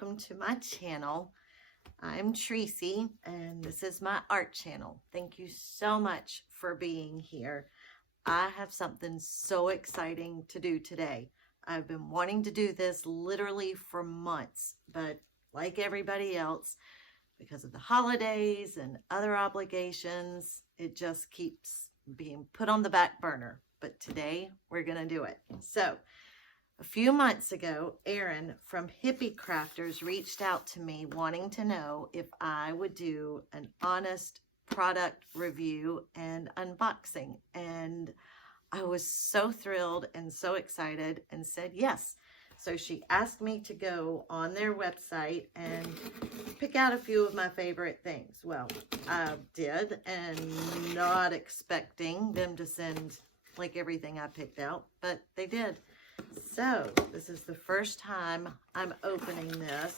welcome to my channel. I'm Treesie and this is my art channel. Thank you so much for being here. I have something so exciting to do today. I've been wanting to do this literally for months, but like everybody else, because of the holidays and other obligations, it just keeps being put on the back burner. But today we're gonna do it. So a few months ago, Erin from Hippie Crafters reached out to me wanting to know if I would do an honest product review and unboxing. And I was so thrilled and so excited and said yes. So she asked me to go on their website and pick out a few of my favorite things. Well, I did, and not expecting them to send like everything I picked out, but they did. So this is the first time I'm opening this.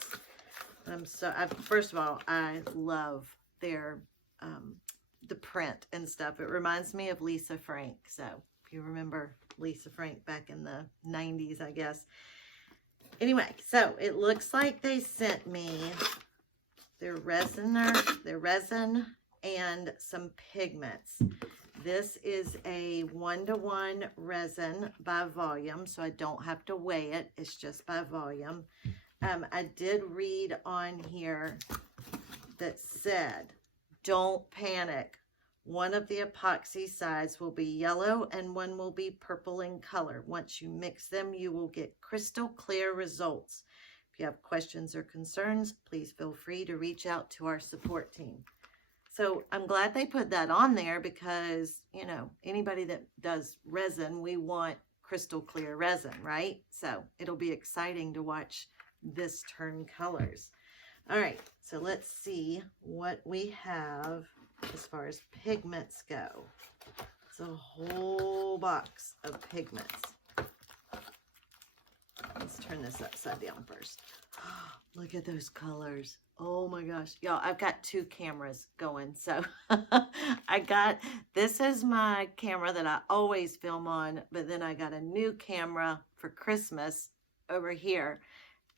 First of all, I love their the print and stuff. It reminds me of Lisa Frank. So if you remember Lisa Frank back in the 90s, I guess. Anyway, so it looks like they sent me their resin and some pigments. This is a 1-to-1 resin by volume, so I don't have to weigh it. It's just by volume. I did read on here that said, don't panic. One of the epoxy sides will be yellow and one will be purple in color. Once you mix them, you will get crystal clear results. If you have questions or concerns, please feel free to reach out to our support team. So I'm glad they put that on there because, you know, anybody that does resin, we want crystal clear resin, right? So it'll be exciting to watch this turn colors. All right, so let's see what we have as far as pigments go. It's a whole box of pigments. Let's turn this upside down first. Look at those colors. Oh my gosh. Y'all, I've got two cameras going. So this is my camera that I always film on, but then I got a new camera for Christmas over here.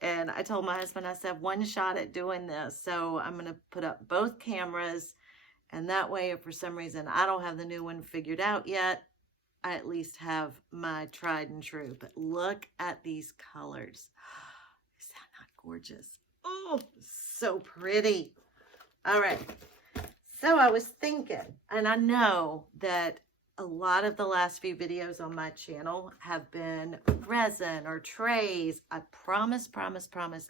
And I told my husband, I said, one shot at doing this. So I'm going to put up both cameras. And that way, if for some reason I don't have the new one figured out yet, I at least have my tried and true. But look at these colors. Is that not gorgeous? Oh, so pretty. All right. So I was thinking, and I know that a lot of the last few videos on my channel have been resin or trays. I promise,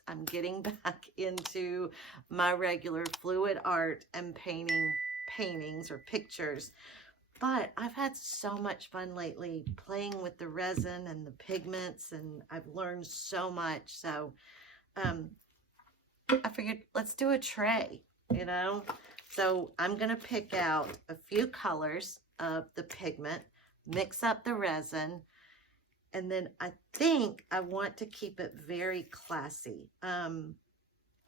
I'm getting back into my regular fluid art and paintings or pictures. But I've had so much fun lately playing with the resin and the pigments, and I've learned so much. So I figured let's do a tray, you know. So I'm going to pick out a few colors of the pigment, mix up the resin, and then I think I want to keep it very classy. I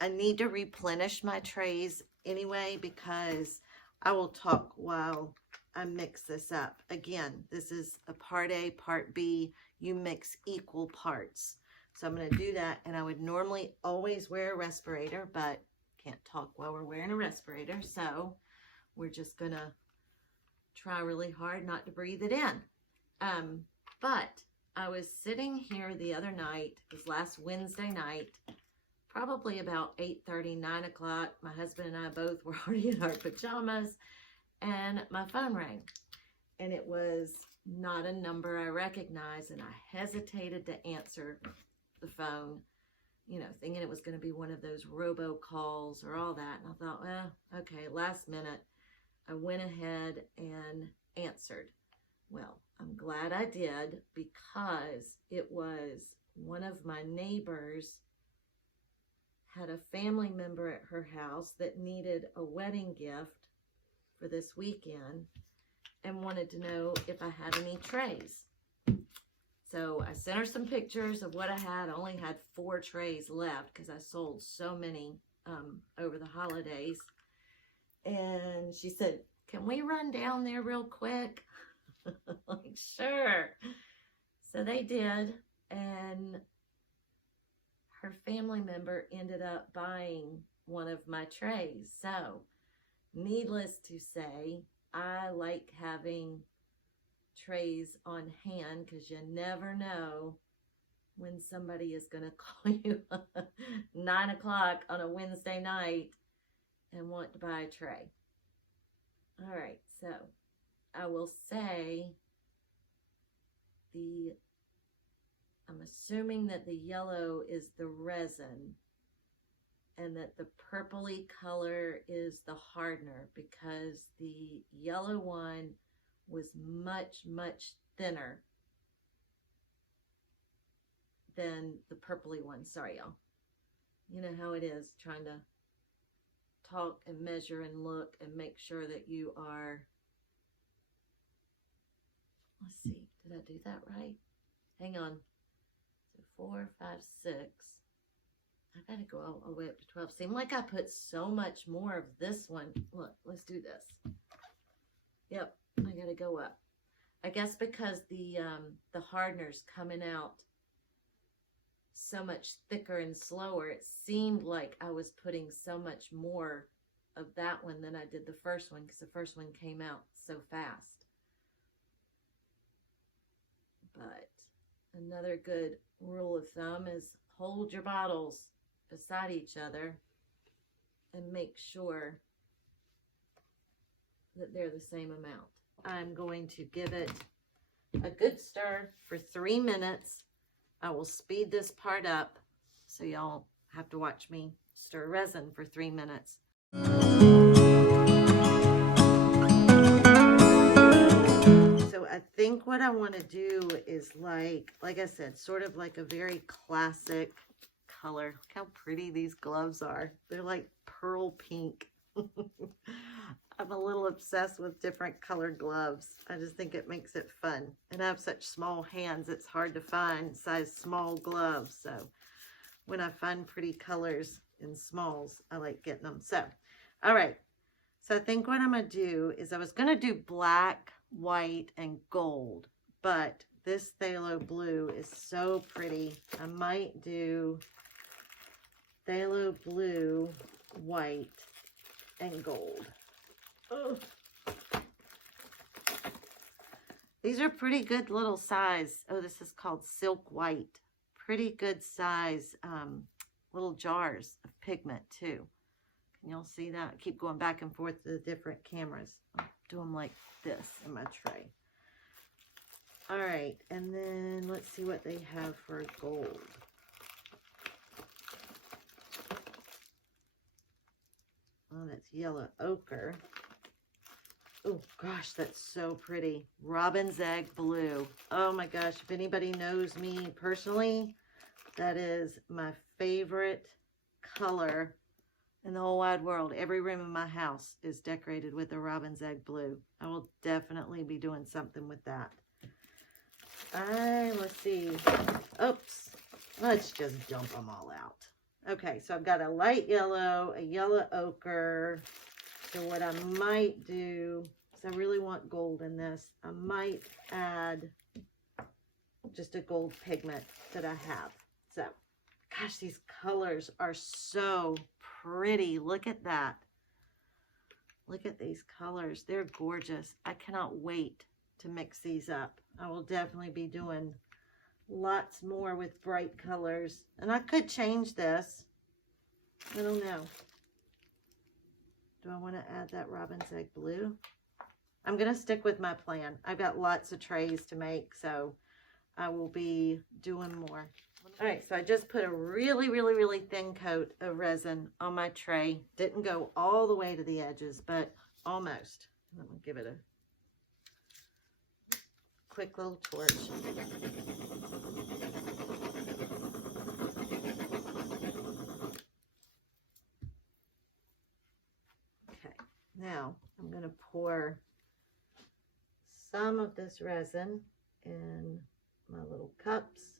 need to replenish my trays anyway because I will talk while I mix this up. Again, this is a part A, part B. You mix equal parts. So I'm going to do that, and I would normally always wear a respirator, but can't talk while we're wearing a respirator. So we're just going to try really hard not to breathe it in. But I was sitting here the other night, it was last Wednesday night, probably about 8:30, 9 o'clock. My husband and I both were already in our pajamas, and my phone rang. And it was not a number I recognized, and I hesitated to answer the phone, you know, thinking it was going to be one of those robocalls or all that. And I thought, well, okay, last minute, I went ahead and answered. Well, I'm glad I did because it was one of my neighbors had a family member at her house that needed a wedding gift for this weekend and wanted to know if I had any trays. So I sent her some pictures of what I had. I only had 4 trays left because I sold so many over the holidays. And she said, can we run down there real quick? Like, sure. So they did. And her family member ended up buying one of my trays. So, needless to say, I like having trays on hand because you never know when somebody is going to call you 9 o'clock on a Wednesday night and want to buy a tray. All right, so I will say I'm assuming that the yellow is the resin and that the purpley color is the hardener, because the yellow one was much, much thinner than the purpley one. Sorry, y'all. You know how it is trying to talk and measure and look and make sure that you are, let's see, did I do that right? Hang on. So 4, 5, 6. I gotta go all the way up to 12. Seemed like I put so much more of this one. Look, let's do this. Yep, I gotta go up. I guess because the hardener's coming out so much thicker and slower, it seemed like I was putting so much more of that one than I did the first one, because the first one came out so fast. But another good rule of thumb is hold your bottles beside each other and make sure that they're the same amount. I'm going to give it a good stir for 3 minutes. I will speed this part up so y'all have to watch me stir resin for 3 minutes. So I think what I want to do is like I said, sort of like a very classic color. Look how pretty these gloves are. They're like pearl pink. I'm a little obsessed with different colored gloves. I just think it makes it fun. And I have such small hands, it's hard to find size small gloves. So when I find pretty colors in smalls, I like getting them. So, all right. So I think what I'm going to do is I was going to do black, white, and gold. But this phthalo blue is so pretty. I might do phthalo blue, white, and gold. Oh. These are pretty good little size. Oh, this is called silk white. Pretty good size little jars of pigment too. Can y'all see that? I keep going back and forth to the different cameras. I'll do them like this in my tray. All right, and then let's see what they have for gold. Oh, that's yellow ochre. Oh gosh, that's so pretty. Robin's egg blue. Oh my gosh, if anybody knows me personally, that is my favorite color in the whole wide world. Every room in my house is decorated with a robin's egg blue. I will definitely be doing something with that. Let's see. Oops. Let's just dump them all out. Okay, so I've got a light yellow, a yellow ochre. So what I might do, because I really want gold in this, I might add just a gold pigment that I have. So, gosh, these colors are so pretty. Look at that. Look at these colors. They're gorgeous. I cannot wait to mix these up. I will definitely be doing lots more with bright colors. And I could change this. I don't know. Do I want to add that robin's egg blue? I'm going to stick with my plan. I've got lots of trays to make, so I will be doing more. All right, so I just put a really, really, really thin coat of resin on my tray. Didn't go all the way to the edges, but almost. I'm going to give it a quick little torch. Now, I'm going to pour some of this resin in my little cups.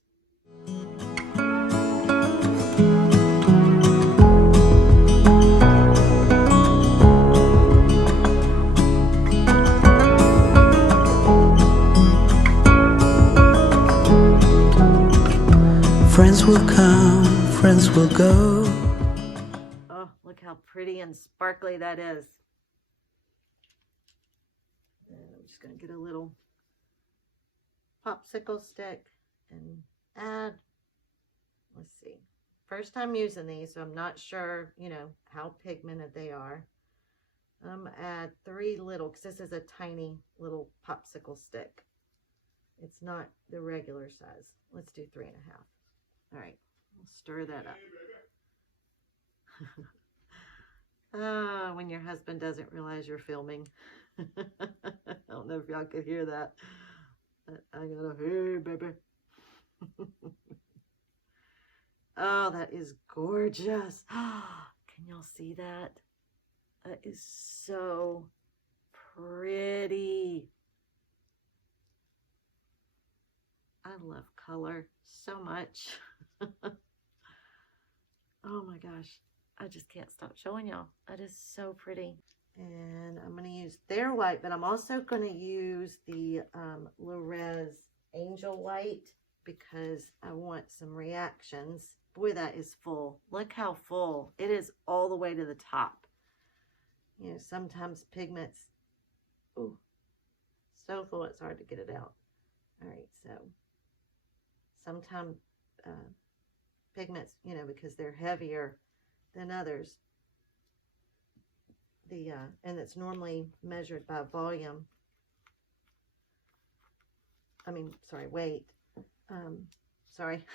Friends will come friends will go. Oh, look how pretty and sparkly that is. And I'm just going to get a little popsicle stick and add, let's see, first time using these, so I'm not sure, you know, how pigmented they are. I'm going to add 3 little, because this is a tiny little popsicle stick. It's not the regular size. Let's do 3.5. All right, we'll stir that up. When your husband doesn't realize you're filming. I don't know if y'all could hear that. I got a hey, baby. Oh, that is gorgeous. Can y'all see that? That is so pretty. I love color so much. Oh my gosh. I just can't stop showing y'all. That is so pretty. And I'm going to use their white, but I'm also going to use the Resin Angel White because I want some reactions. Boy, that is full. Look how full. It is all the way to the top. You know, sometimes pigments, ooh, so full it's hard to get it out. All right, so sometimes pigments, you know, because they're heavier than others, and it's normally measured by volume. I mean, sorry, weight. Sorry.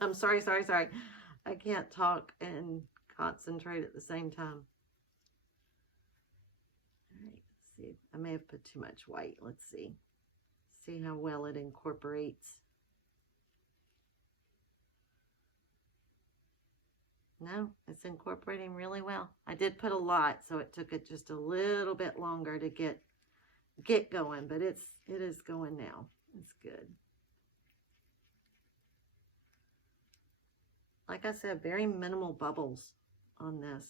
I'm sorry. I can't talk and concentrate at the same time. All right, let's see. I may have put too much white. Let's see. See how well it incorporates. No, it's incorporating really well. I did put a lot, so it took it just a little bit longer to get going, but it is going now. It's good. Like I said, very minimal bubbles on this,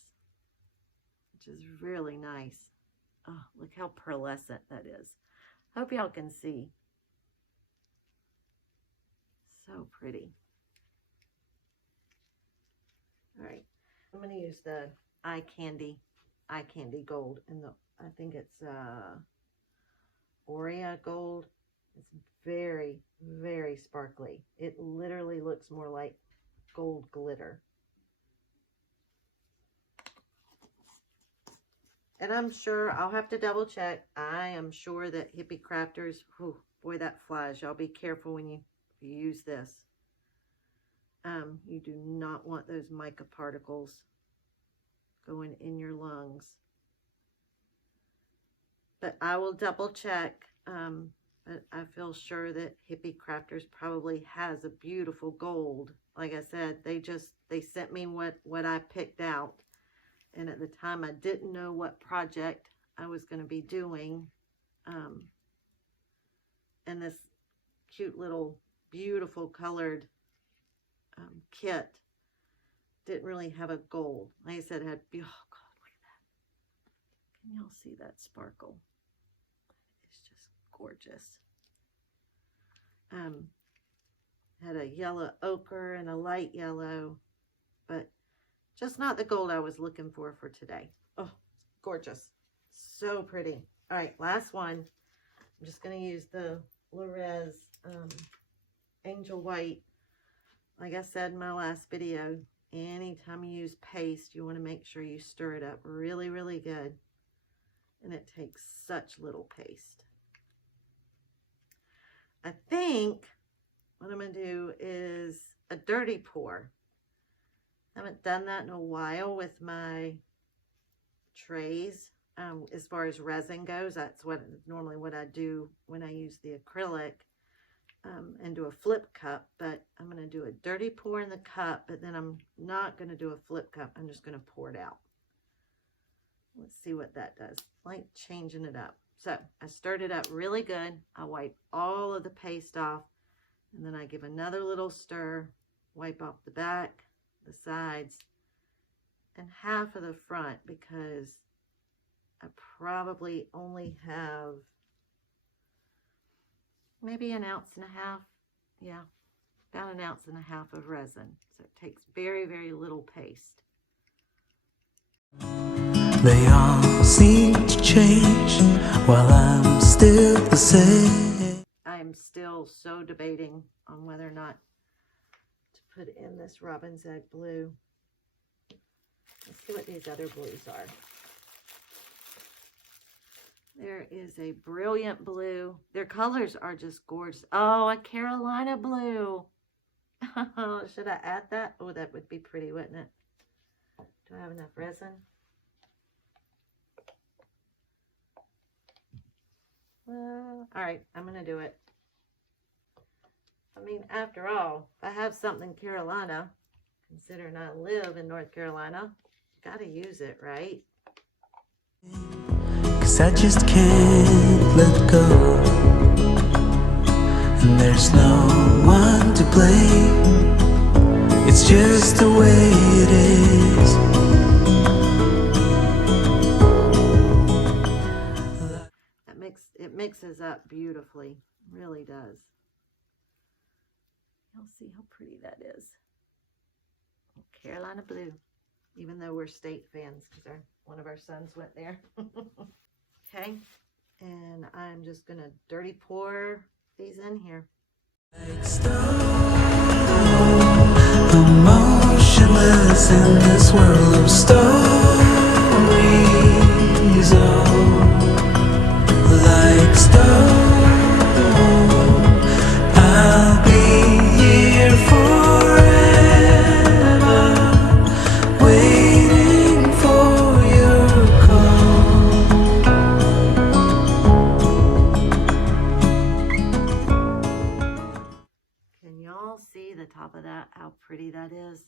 which is really nice. Oh, look how pearlescent that is. Hope y'all can see. So pretty. All right, I'm going to use the eye candy gold, and I think it's Aurea gold. It's very, very sparkly. It literally looks more like gold glitter. And I'm sure, I'll have to double check. I am sure that Hippie Crafters, whew, boy, that flies. Y'all be careful when you use this. You do not want those mica particles going in your lungs. But I will double check. But I feel sure that Hippie Crafters probably has a beautiful gold. Like I said, they sent me what I picked out. And at the time, I didn't know what project I was going to be doing. And this cute little beautiful colored kit didn't really have a gold. Like I said, it had, oh God, look at that. Can y'all see that sparkle? It's just gorgeous. Had a yellow ochre and a light yellow, but just not the gold I was looking for today. Oh, gorgeous. So pretty. All right, last one. I'm just going to use the Resin Angel White. Like I said in my last video, anytime you use paste, you want to make sure you stir it up really, really good. And it takes such little paste. I think what I'm going to do is a dirty pour. I haven't done that in a while with my trays. As far as resin goes, that's normally what I do when I use the acrylic. And do a flip cup, but I'm going to do a dirty pour in the cup, but then I'm not going to do a flip cup. I'm just going to pour it out. Let's see what that does. Like changing it up. So I stirred it up really good. I wipe all of the paste off, and then I give another little stir, wipe off the back, the sides, and half of the front, because I probably only have maybe 1.5 ounces. Yeah, about 1.5 ounces of resin. So it takes very, very little paste. They all seem to change while I'm still the same. I'm still so debating on whether or not to put in this robin's egg blue. Let's see what these other blues are. There is a brilliant blue. Their colors are just gorgeous. Oh, a Carolina blue. Should I add that? Oh, that would be pretty, wouldn't it? Do I have enough resin? All right, I'm going to do it. I mean, after all, if I have something Carolina, considering I live in North Carolina, got to use it, right? 'Cause I just can't let go, and there's no one to blame. It's just the way it is. It mixes up beautifully, it really does. You'll see how pretty that is. Carolina blue, even though we're state fans because one of our sons went there. Okay, and I'm just gonna dirty pour these in here. Like stone, emotionless in this world of stories. Oh, like stone, I'll be here forever, waiting for your call. Can y'all see the top of that, how pretty that is?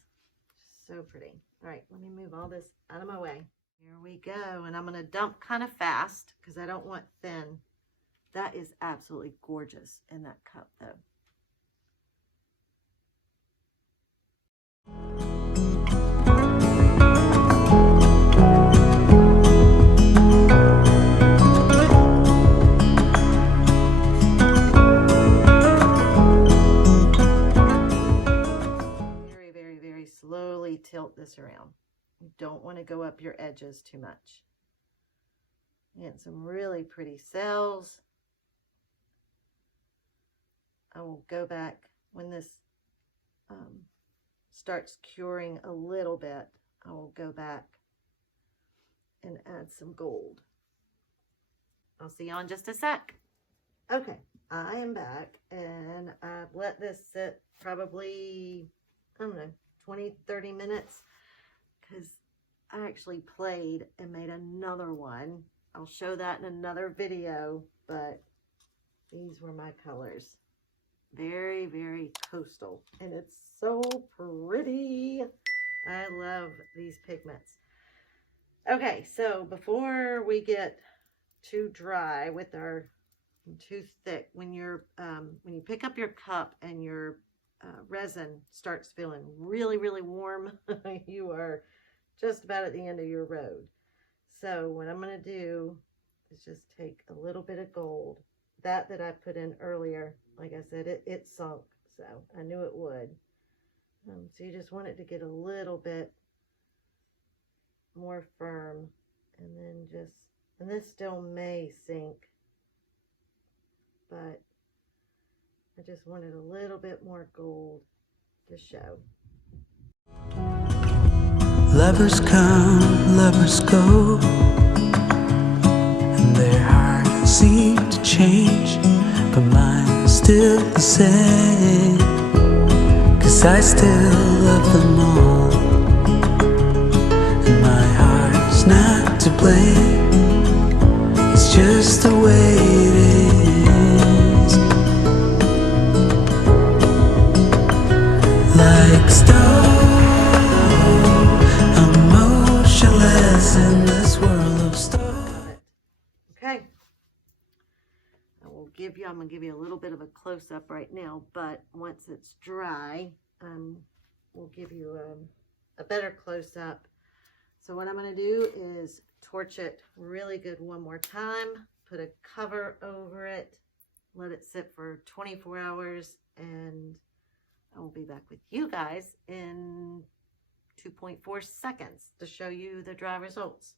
So pretty. All right, let me move all this out of my way. Here we go, and I'm going to dump kind of fast because I don't want thin. That is absolutely gorgeous in that cup, though. Very, very, very slowly tilt this around. You don't want to go up your edges too much. Get some really pretty cells. I will go back when this starts curing a little bit. I will go back and add some gold. I'll see you in just a sec. Okay, I am back, and I've let this sit probably, I don't know, 20-30 minutes because I actually played and made another one. I'll show that in another video, but these were my colors. Very, very coastal, and it's so pretty. I love these pigments. Okay, so before we get too dry with our too thick, when you pick up your cup and your resin starts feeling really, really warm, you are just about at the end of your road. So what I'm going to do is just take a little bit of gold. That I put in earlier, like I said, it sunk, so I knew it would. So you just want it to get a little bit more firm, and then and this still may sink, but I just wanted a little bit more gold to show. Lovers come, lovers go, and their hearts seem to change, but mine's still the same. 'Cause I still love them all, and my heart's not to blame. It's just the way it is. Like stone, emotionless in this world of stone. Okay. I'm going to give you a little bit of a close-up right now, but once it's dry, we'll give you a better close-up. So what I'm going to do is torch it really good one more time, put a cover over it, let it sit for 24 hours, and I will be back with you guys in 2.4 seconds to show you the dry results.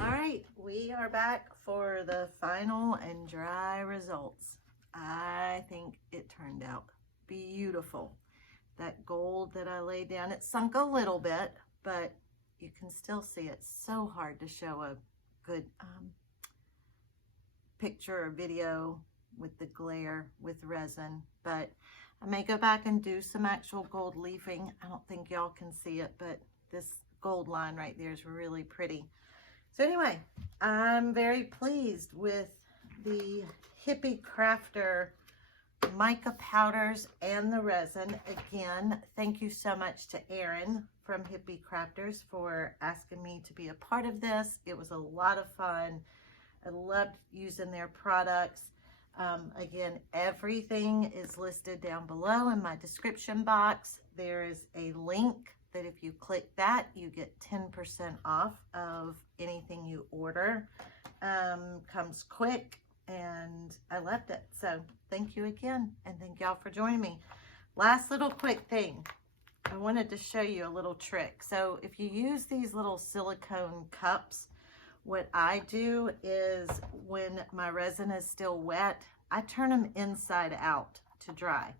Alright, we are back for the final and dry results. I think it turned out beautiful. That gold that I laid down, it sunk a little bit, but you can still see it's so hard to show a good picture or video with the glare with resin. But I may go back and do some actual gold leafing. I don't think y'all can see it, but this gold line right there is really pretty. So anyway, I'm very pleased with the Hippie Crafter mica powders and the resin. Again, thank you so much to Erin from Hippie Crafters for asking me to be a part of this. It was a lot of fun. I loved using their products. Again, everything is listed down below in my description box. There is a link that if you click that, you get 10% off of anything you order. Comes quick, and I loved it. So thank you again, and thank y'all for joining me. Last little quick thing. I wanted to show you a little trick. So if you use these little silicone cups, what I do is when my resin is still wet, I turn them inside out to dry.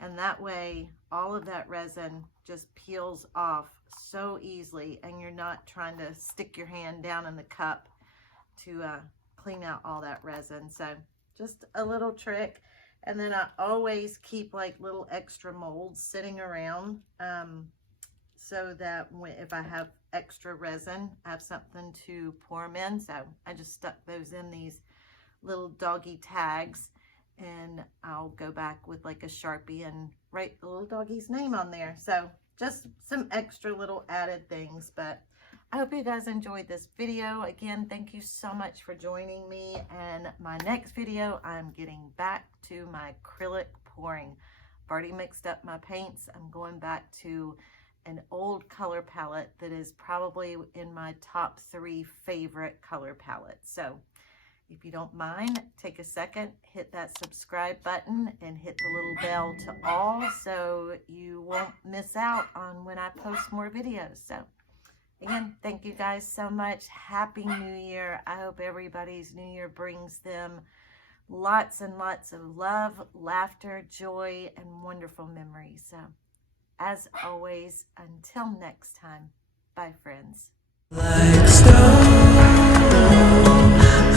And that way, all of that resin just peels off so easily, and you're not trying to stick your hand down in the cup to clean out all that resin. So just a little trick. And then I always keep like little extra molds sitting around so that if I have extra resin, I have something to pour them in. So I just stuck those in these little doggy tags, and I'll go back with like a Sharpie and write the little doggy's name on there. So just some extra little added things. But I hope you guys enjoyed this video. Again, thank you so much for joining me. And my next video, I'm getting back to my acrylic pouring. I've already mixed up my paints. I'm going back to an old color palette that is probably in my top 3 favorite color palettes. So if you don't mind, take a second, hit that subscribe button and hit the little bell to all so you won't miss out on when I post more videos. So again, thank you guys so much. Happy New Year. I hope everybody's New Year brings them lots and lots of love, laughter, joy, and wonderful memories. So as always, until next time, bye friends. Like stone,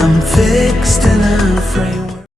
I'm fixed and I'm